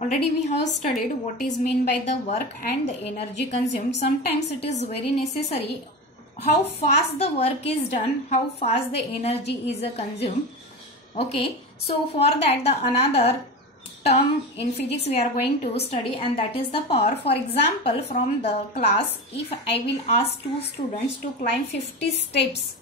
Already we have studied what is meant by the work and the energy consumed. Sometimes it is very necessary how fast the work is done, how fast the energy is consumed. Okay, so for that the another term in physics we are going to study, and that is the power. For example, from the class, if I will ask two students to climb 50 steps,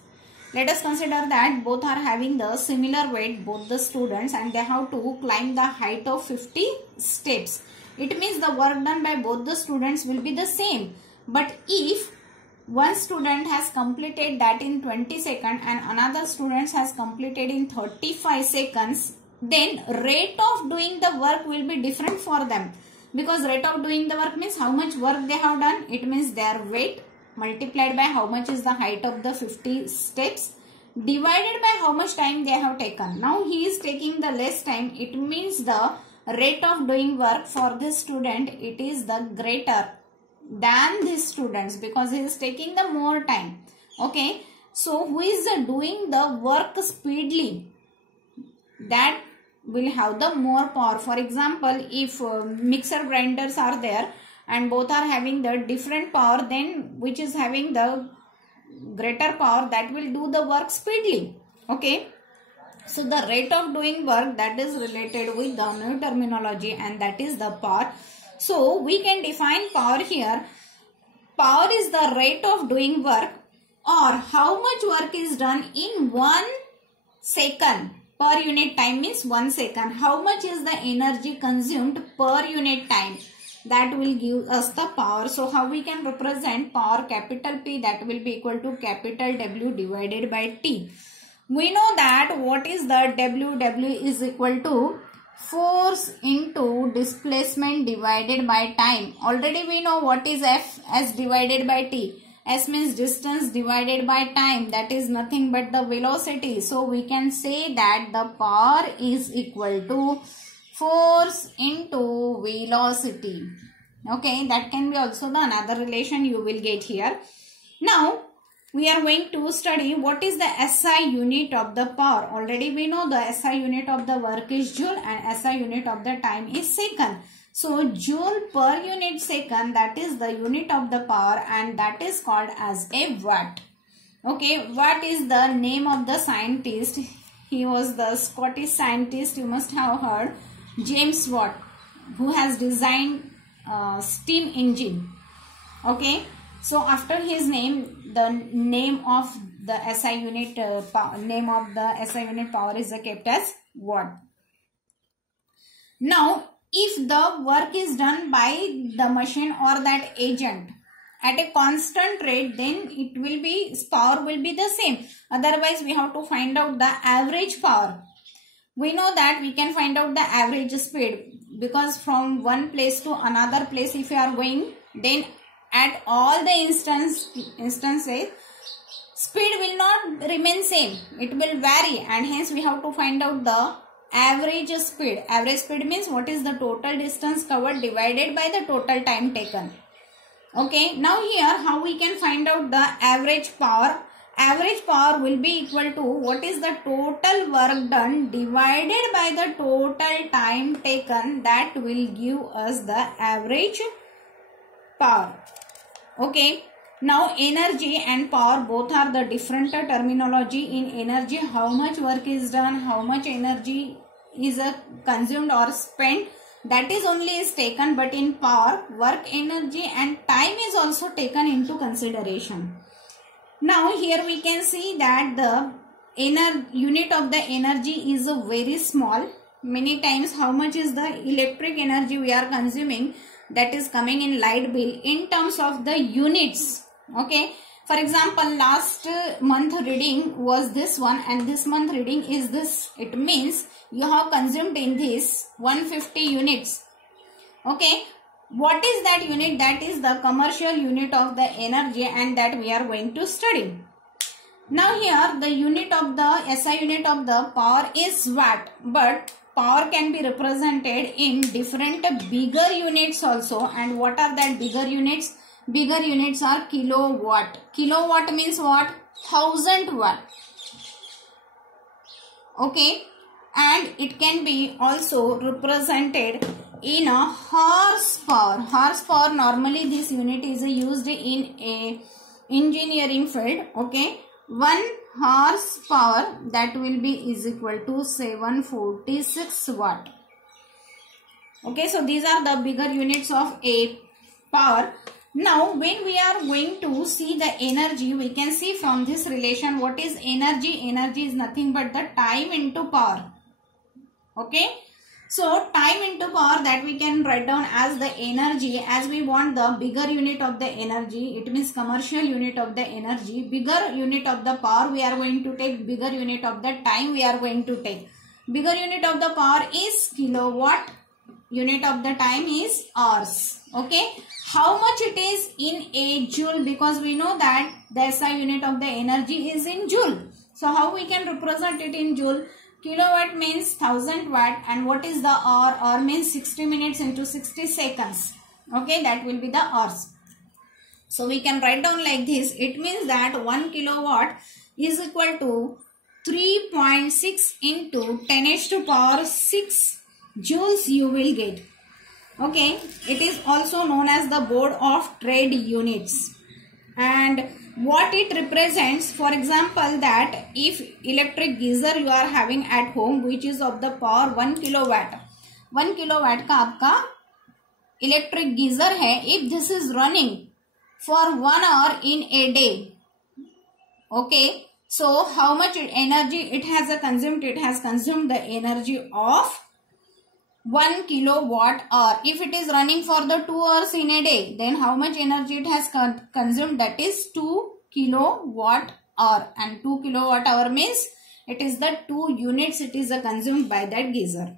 let us consider that both are having the similar weight, both the students, and they have to climb the height of 50 steps. It means the work done by both the students will be the same. But if one student has completed that in 20 seconds and another student has completed in 35 seconds, then rate of doing the work will be different for them. Because rate of doing the work means how much work they have done. It means their weight multiplied by how much is the height of the 50 steps divided by how much time they have taken. Now he is taking the less time. It means the rate of doing work for this student, it is the greater than these students because he is taking the more time. Okay, so who is doing the work speedily, that will have the more power. For example, if mixer grinders are there and both are having the different power, then which is having the greater power, that will do the work speedily. Okay, so the rate of doing work, that is related with the new terminology, and that is the power. So we can define power here. Power is the rate of doing work or how much work is done in 1 second. Per unit time means 1 second. How much is the energy consumed per unit time? That will give us the power. So how we can represent power? Capital P, that will be equal to capital W divided by T. We know that what is the W? W is equal to force into displacement divided by time. Already we know what is F, as divided by T. S means distance divided by time, that is nothing but the velocity. So we can say that the power is equal to force into velocity. Okay, that can be also the another relation you will get here. Now we are going to study what is the SI unit of the power. Already we know the SI unit of the work is joule and SI unit of the time is second. So joule per unit second, that is the unit of the power, and that is called as a watt. Okay, Watt is the name of the scientist. He was the Scottish scientist, you must have heard, James Watt, who has designed steam engine. Okay, so after his name, the name of the SI unit name of the SI unit power is kept as watt. Now if the work is done by the machine or that agent at a constant rate, then it will be, power will be the same. Otherwise we have to find out the average power. We know that we can find out the average speed, because from one place to another place if you are going, then at all the instances speed will not remain same, it will vary, and hence we have to find out the average speed. Average speed means what is the total distance covered divided by the total time taken. Okay, now here how we can find out the average power? Average power will be equal to what is the total work done divided by the total time taken, that will give us the average power. Okay, now energy and power both are the different terminology. In energy, how much work is done, how much energy is consumed or spent, that is only is taken, but in power, work, energy and time is also taken into consideration. Now here we can see that the unit of the energy is very small. Many times how much is the electric energy we are consuming, that is coming in light bill in terms of the units. Okay, for example, last month reading was this one and this month reading is this. It means you have consumed in this 150 units. Okay, what is that unit? That is the commercial unit of the energy, and that we are going to study. Now here the unit of the SI unit of the power is watt, but power can be represented in different bigger units also. And what are that bigger units? Bigger units are kilowatt. Kilowatt means what? 1000 watt. Okay, and it can be also represented in a horsepower. Horsepower, normally this unit is used in a engineering field. Okay, 1 horsepower, that will be is equal to 746 watt. Okay, so these are the bigger units of a power. Now when we are going to see the energy, we can see from this relation what is energy. Energy is nothing but the time into power. Okay, so time into power, that we can write down as the energy. As we want the bigger unit of the energy, it means commercial unit of the energy. Bigger unit of the power we are going to take, bigger unit of the time we are going to take. Bigger unit of the power is kilowatt, unit of the time is hours. Okay, how much it is in a joule, because we know that the SI unit of the energy is in joule. So how we can represent it in joule? Kilowatt means 1000 watt, and what is the hour? Hour means 60 minutes into 60 seconds. Okay, that will be the hours. So we can write down like this. It means that 1 kilowatt is equal to 3.6 into 10 to power 6 joules you will get. Okay, it is also known as the board of trade units. And what it represents, for example, that if electric geyser you are having at home which is of the power 1 kilowatt, 1 kilowatt का आपका electric geyser है, if this is running for 1 hour in a day, okay, so how much energy it has consumed? It has consumed the energy of 1 kilowatt hour. If it is running for the 2 hours in a day, then how much energy it has consumed? That is 2 kilowatt hour, and 2 kilowatt hour means it is the 2 units it is consumed by that geyser.